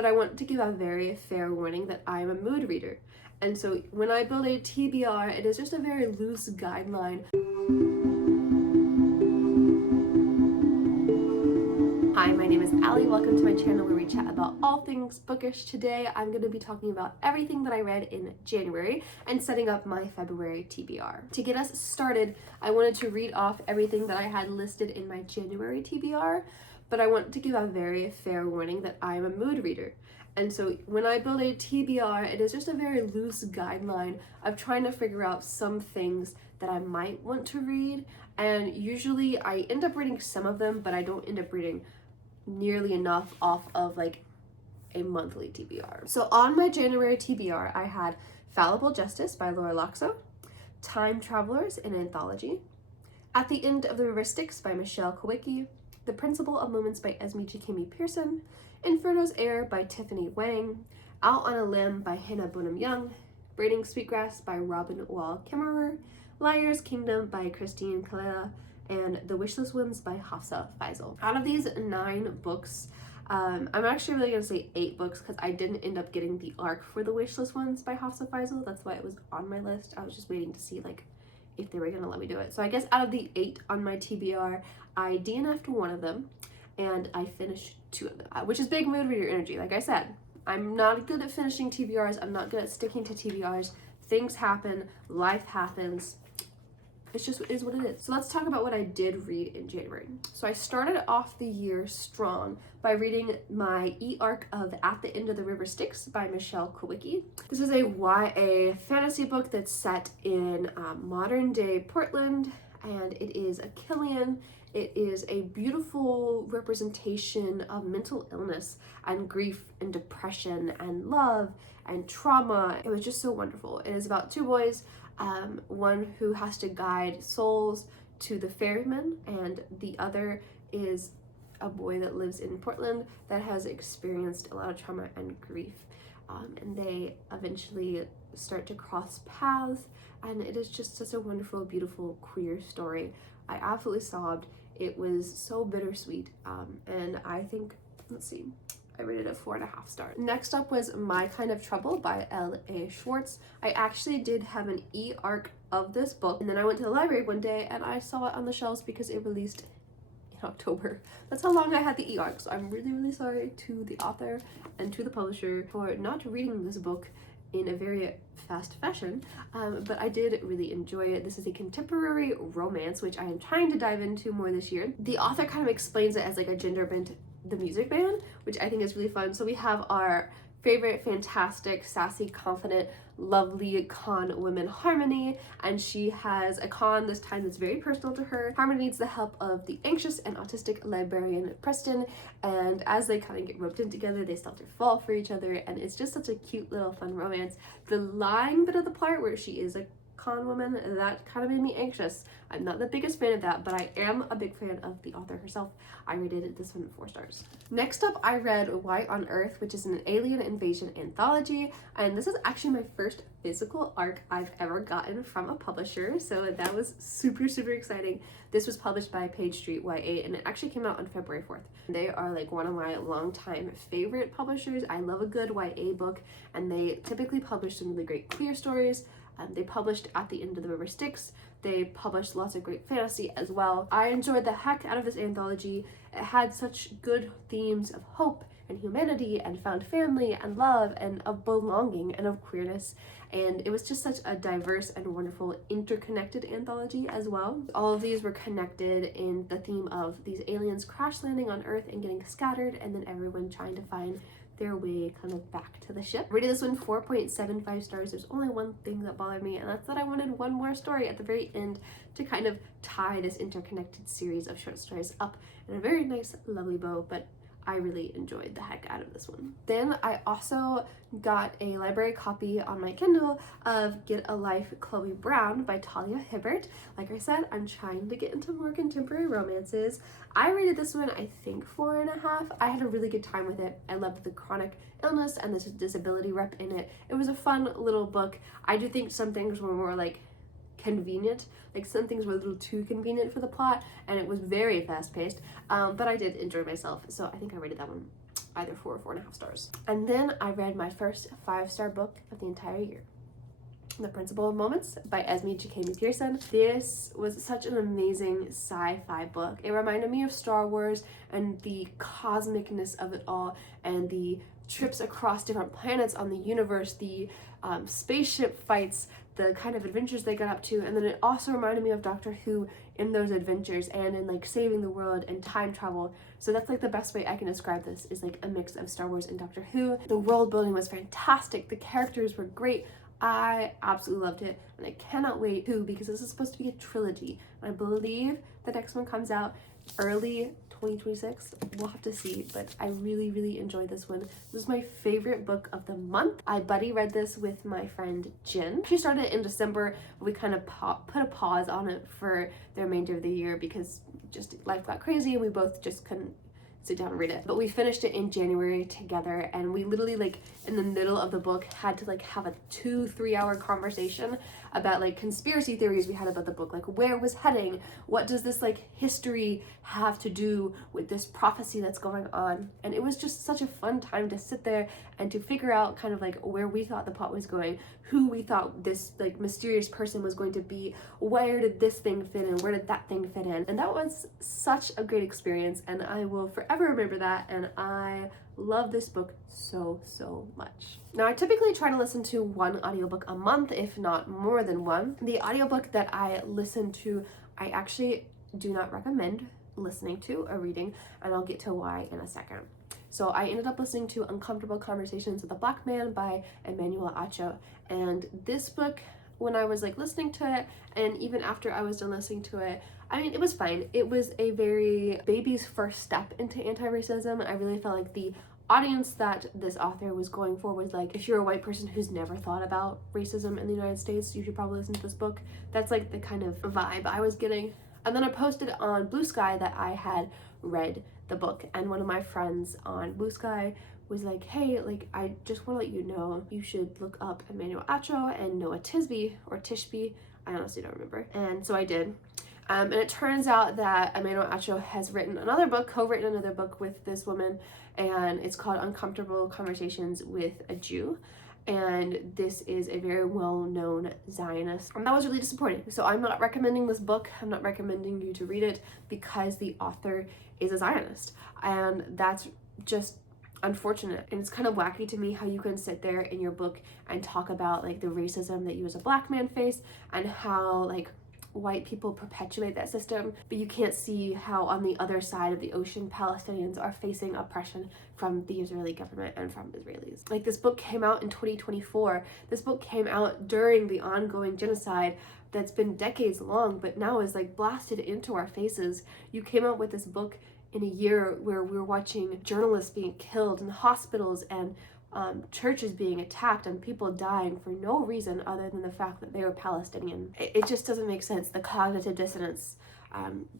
but I want to give a very fair warning that I am a mood reader. And so when I build a TBR, it is just a very loose guideline. Hi, my name is Allie. Welcome to my channel where we chat about all things bookish. Today I'm going to be talking about everything that I read in January and setting up my February TBR. To get us started, I wanted to read off everything that I had listed in my January TBR, but I want to give a very fair warning that I am a mood reader. And so when I build a TBR, it is just a very loose guideline of trying to figure out some things that I might want to read. And usually I end up reading some of them, but I don't end up reading nearly enough off of like a monthly TBR. So on my January TBR, I had Fallible Justice by Laura Loxo, Time Travelers, an Anthology, At the End of the River Styx by Michelle Kulwicki, The Principle of Moments by Esmie Jikiemi-Pearson, Inferno's Air by Tiffany Wang, Out on a Limb by Hannah Bonham Young, Braiding Sweetgrass by Robin Wall Kimmerer, Liar's Kingdom by Christine Kalila, and The Wishless Whims by Hafsa Faisal. Out of these 9 books, I'm actually really gonna say 8 books because I didn't end up getting the arc for The Wishless Ones by Hafsa Faisal. That's why it was on my list. I was just waiting to see like if they were gonna let me do it. So I guess out of the 8 on my TBR, I DNF'd one of them and I finished 2 of them, which is big mood reader energy. Like I said, I'm not good at finishing TBRs. I'm not good at sticking to TBRs. Things happen, life happens. It's just is what it is. So let's talk about what I did read in January. So I started off the year strong by reading my e-arc of At the End of the River Styx by Michelle Kulwicki. This is a YA fantasy book that's set in modern day Portland, and it is a Killian. It is a beautiful representation of mental illness and grief and depression and love and trauma. It was just so wonderful. It is about 2 boys, one who has to guide souls to the ferryman, and the other is a boy that lives in Portland that has experienced a lot of trauma and grief. And they eventually start to cross paths, and it is just such a wonderful, beautiful, queer story. I absolutely sobbed. It was so bittersweet, and I think, let's see, I rated it 4.5 stars. Next up was My Kind of Trouble by L.A. Schwartz. I actually did have an e-arc of this book, and then I went to the library one day and I saw it on the shelves because it released in October. That's how long I had the e-arc, so I'm really, really sorry to the author and to the publisher for not reading this book in a very fast fashion, but I did really enjoy it. This is a contemporary romance, which I am trying to dive into more this year. The author kind of explains it as like a gender bent the music band, which I think is really fun. So we have our favorite, fantastic, sassy, confident, lovely con woman, Harmony, and she has a con this time that's very personal to her. Harmony needs the help of the anxious and autistic librarian Preston, and as they kind of get roped in together, they start to fall for each other, and it's just such a cute little fun romance. The lying bit of the part where she is a con woman, that kind of made me anxious. I'm not the biggest fan of that, but I am a big fan of the author herself. I rated this one 4 stars. Next up, I read Why on Earth, which is an alien invasion anthology, and this is actually my first physical arc I've ever gotten from a publisher, so that was super, super exciting. This was published by Page Street YA, and it actually came out on February 4th. They are like one of my longtime favorite publishers. I love a good YA book, and they typically publish some really great queer stories. They published At the End of the River Styx. They published lots of great fantasy as well. I enjoyed the heck out of this anthology. It had such good themes of hope and humanity and found family and love and of belonging and of queerness. And it was just such a diverse and wonderful interconnected anthology as well. All of these were connected in the theme of these aliens crash landing on Earth and getting scattered, and then everyone trying to find their way kind of back to the ship. I rated this one 4.75 stars. There's only one thing that bothered me, and that's that I wanted one more story at the very end to kind of tie this interconnected series of short stories up in a very nice, lovely bow, but I really enjoyed the heck out of this one. Then I also got a library copy on my Kindle of Get a Life, Chloe Brown by Talia Hibbert. Like I said, I'm trying to get into more contemporary romances. I rated this one, I think, 4.5. I had a really good time with it. I loved the chronic illness and the disability rep in it. It was a fun little book. I do think some things were more like convenient, like some things were a little too convenient for the plot, and it was very fast-paced, but I did enjoy myself, so I think I rated that one either 4 or 4.5 stars. And then I read my first 5-star book of the entire year. The Principle of Moments by Esmie Jikiemi-Pearson. This was such an amazing sci-fi book. It reminded me of Star Wars and the cosmicness of it all, and the trips across different planets on the universe, the spaceship fights, the kind of adventures they got up to. And then it also reminded me of Doctor Who in those adventures and in like saving the world and time travel. So that's like the best way I can describe this, is like a mix of Star Wars and Doctor Who. The world building was fantastic. The characters were great. I absolutely loved it, and I cannot wait too, because this is supposed to be a trilogy, and I believe the next one comes out early 2026. We'll have to see, but I really enjoyed this one. This was my favorite book of the month. I buddy read this with my friend Djinn. She started it in December, but we kind of put a pause on it for the remainder of the year because just life got crazy and we both just couldn't sit down and read it. But we finished it in January together, and we literally like in the middle of the book had to like have a 2-3 hour conversation about like conspiracy theories we had about the book, like where it was heading, what does this like history have to do with this prophecy that's going on. And it was just such a fun time to sit there and to figure out kind of like where we thought the plot was going, who we thought this like mysterious person was going to be, where did this thing fit in, where did that thing fit in. And that was such a great experience, and I will forever remember that, and I love this book so much. Now, I typically try to listen to one audiobook a month, if not more than one. The audiobook that I listen to, I actually do not recommend listening to or reading, and I'll get to why in a second. So I ended up listening to Uncomfortable Conversations with a Black Man by Emmanuel Acho, and this book, when I was like listening to it, and even after I was done listening to it, I mean, it was fine. It was a very baby's first step into anti-racism. I really felt like the audience that this author was going for was like, if you're a white person who's never thought about racism in the United States, you should probably listen to this book. That's like the kind of vibe I was getting. And then I posted on Blue Sky that I had read the book, and one of my friends on Blue Sky was like, hey, like, I just want to let you know you should look up Emmanuel Acho and Noah Tisby, or Tishby, I honestly don't remember. And so I did. And it turns out that Emmanuel Acho has written another book, co-written another book with this woman, and it's called Uncomfortable Conversations with a Jew. And this is a very well-known Zionist. And that was really disappointing. So I'm not recommending this book. I'm not recommending you to read it because the author is a Zionist. And that's just unfortunate. And it's kind of wacky to me how you can sit there in your book and talk about like the racism that you as a black man face, and how like white people perpetuate that system, but you can't see how on the other side of the ocean Palestinians are facing oppression from the Israeli government and from Israelis. Like, this book came out in 2024. This book came out during the ongoing genocide that's been decades long, but now is like blasted into our faces. You came out with this book in a year where we're watching journalists being killed in hospitals, and churches being attacked, and people dying for no reason other than the fact that they were Palestinian. It just doesn't make sense. The cognitive dissonance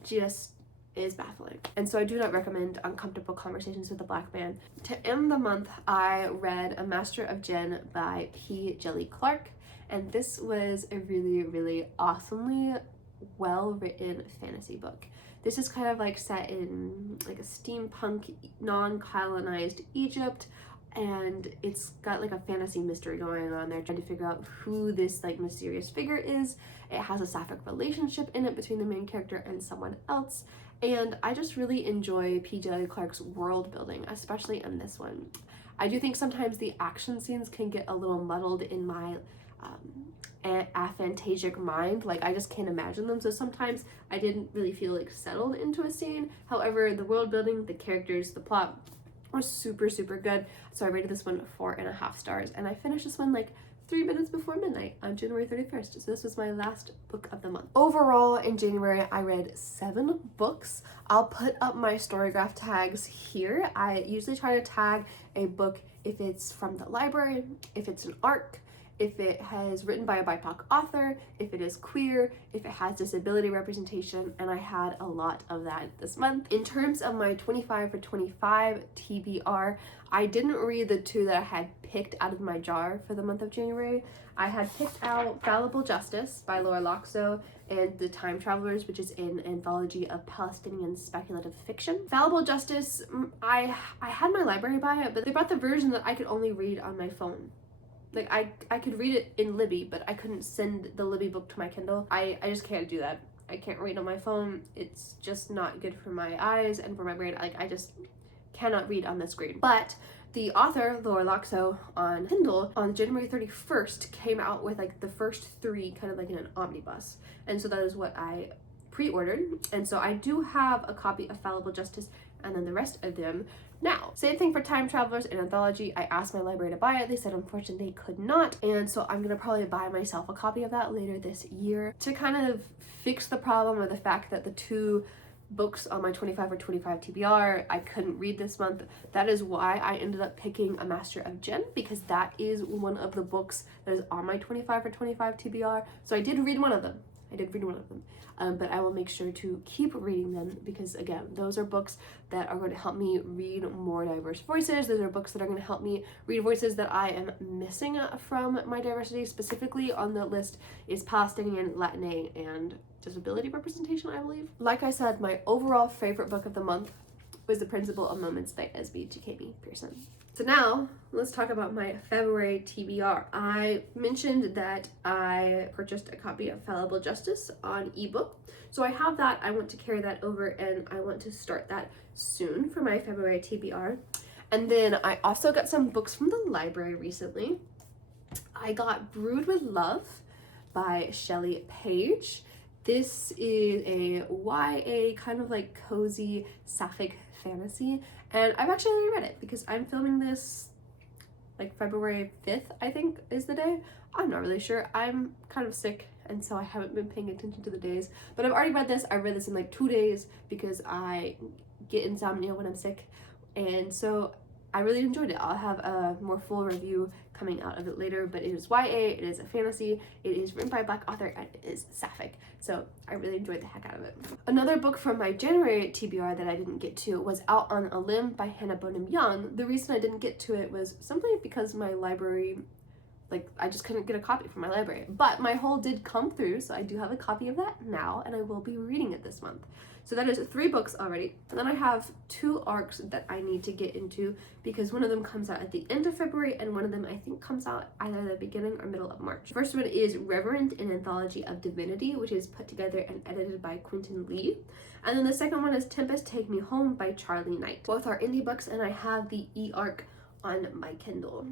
just is baffling. And so I do not recommend Uncomfortable Conversations with a Black Man. To end the month, I read A Master of Djinn by P. Djeli Clark, and this was a really awesomely well-written fantasy book. This is kind of like set in like a steampunk, non-colonized Egypt, and it's got like a fantasy mystery going on there, trying to figure out who this like mysterious figure is. It has a sapphic relationship in it between the main character and someone else, and I just really enjoy P. Djeli Clark's world building, especially in this one. I do think sometimes the action scenes can get a little muddled in my aphantasic mind. Like, I just can't imagine them, so sometimes I didn't really feel like settled into a scene. However, the world building, the characters, the plot was super good. So I rated this one 4.5 stars, and I finished this one like 3 minutes before midnight on January 31st. So this was my last book of the month. Overall, in January, I read 7 books. I'll put up my Storygraph tags here. I usually try to tag a book if it's from the library, if it's an ARC, if it has written by a BIPOC author, if it is queer, if it has disability representation, and I had a lot of that this month. In terms of my 25 for 25 TBR, I didn't read the two that I had picked out of my jar for the month of January. I had picked out Fallible Justice by Laura Loxo and The Time Travelers, which is an anthology of Palestinian speculative fiction. Fallible Justice, I had my library buy it, but they brought the version that I could only read on my phone. Like, I could read it in Libby, but I couldn't send the Libby book to my Kindle. I just can't do that. I can't read on my phone. It's just not good for my eyes and for my brain. Like, I just cannot read on the screen. But the author, Laura Loxo, on Kindle, on January 31st, came out with like the first 3 kind of like in an omnibus. And so that is what I pre-ordered. And so I do have a copy of Fallible Justice and then the rest of them now. Same thing for Time Travelers and Anthology. I asked my library to buy it. They said unfortunately they could not. And so I'm gonna probably buy myself a copy of that later this year to kind of fix the problem of the fact that the 2 books on my 25 for 25 TBR I couldn't read this month. That is why I ended up picking A Master of Djinn, because that is one of the books that is on my 25 for 25 TBR. So I did read one of them. But I will make sure to keep reading them because, again, those are books that are going to help me read more diverse voices. Those are books that are going to help me read voices that I am missing from my diversity. Specifically on the list is Palestinian, Latina, and disability representation, I believe. Like I said, my overall favorite book of the month was The Principle of Moments by Esmie Jikiemi-Pearson. So now, let's talk about my February TBR. I mentioned that I purchased a copy of Fallible Justice on ebook. So I have that. I want to carry that over and I want to start that soon for my February TBR. And then I also got some books from the library recently. I got Brewed with Love by Djeli Page. This is a YA kind of like cozy sapphic fantasy, and I've actually already read it because I'm filming this like February 5th, I think is the day. I'm not really sure. I'm kind of sick and so I haven't been paying attention to the days, but I've already read this. I read this in like 2 days because I get insomnia when I'm sick, and so I really enjoyed it. I'll have a more full review coming out of it later, but it is YA, it is a fantasy, it is written by a Black author, and it is sapphic. So I really enjoyed the heck out of it. Another book from my January TBR that I didn't get to was Out on a Limb by Hannah Bonham Young. The reason I didn't get to it was simply because my library, like, I just couldn't get a copy from my library. But my haul did come through, so I do have a copy of that now, and I will be reading it this month. So that is 3 books already. And then I have 2 arcs that I need to get into because one of them comes out at the end of February and one of them I think comes out either the beginning or middle of March. The first one is Reverend, an Anthology of Divinity, which is put together and edited by Quentin Lee. And then the second one is Tempest Take Me Home by Charlie Knight. Both are indie books and I have the e-arc on my Kindle.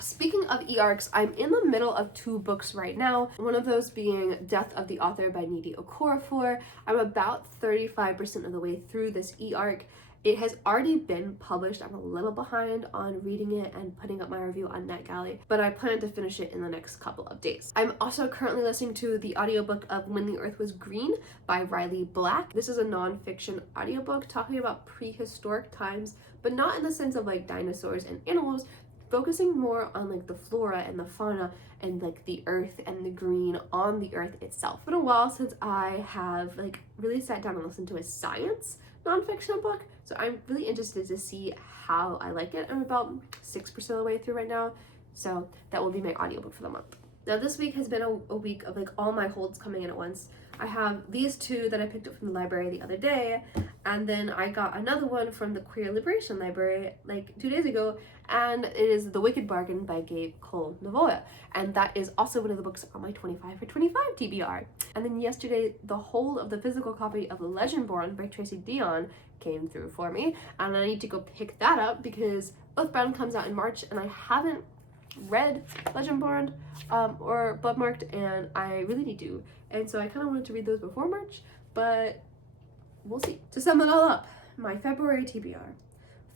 Speaking of e-arcs, I'm in the middle of 2 books right now, one of those being Death of the Author by Nnedi Okorafor. I'm about 35% of the way through this e-arc. It has already been published. I'm a little behind on reading it and putting up my review on NetGalley, but I plan to finish it in the next couple of days. I'm also currently listening to the audiobook of When the Earth Was Green by Riley Black. This is a nonfiction audiobook talking about prehistoric times, but not in the sense of like dinosaurs and animals, focusing more on like the flora and the fauna and like the earth and the green on the earth itself. It's been a while since I have like really sat down and listened to a science nonfiction book, so I'm really interested to see how I like it. I'm about 6% of the way through right now, so that will be my audiobook for the month. Now this week has been a week of like all my holds coming in at once. I have these 2 that I picked up from the library the other day, and then I got another one from the Queer Liberation Library like 2 days ago, and it is The Wicked Bargain by Gabe Cole-Novoa, and that is also one of the books on my 25 for 25 TBR. And then yesterday, the whole of the physical copy of Legendborn by Tracy Deonn came through for me, and I need to go pick that up because Oathbound comes out in March, and I haven't read Legendborn or Bloodmarked, and I really need to. And so I kind of wanted to read those before March, but we'll see. To sum it all up, my February TBR: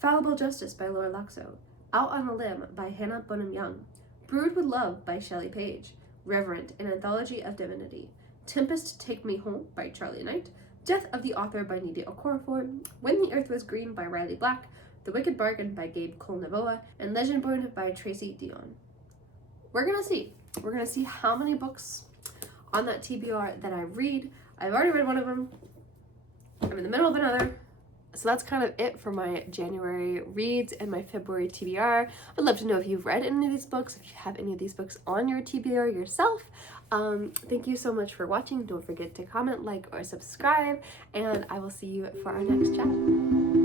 Fallible Justice by Laura Loxo, Out on a Limb by Hannah Bonham Young, Brewed with Love by Djeli Page, Reverend, an Anthology of Divinity, Tempest Take Me Home by Charlie Knight, Death of the Author by Nnedi Okorafor, When the Earth Was Green by Riley Black, The Wicked Bargain by Gabe Cole-Novoa, and Legendborn by Tracy Deonn. we're gonna see. We're gonna see how many books on that TBR that I read. I've already read one of them. I'm in the middle of another. So that's kind of it for my January reads and my February TBR. I'd love to know if you've read any of these books, if you have any of these books on your TBR yourself. Thank you so much for watching. Don't forget to comment, like, or subscribe, and I will see you for our next chat.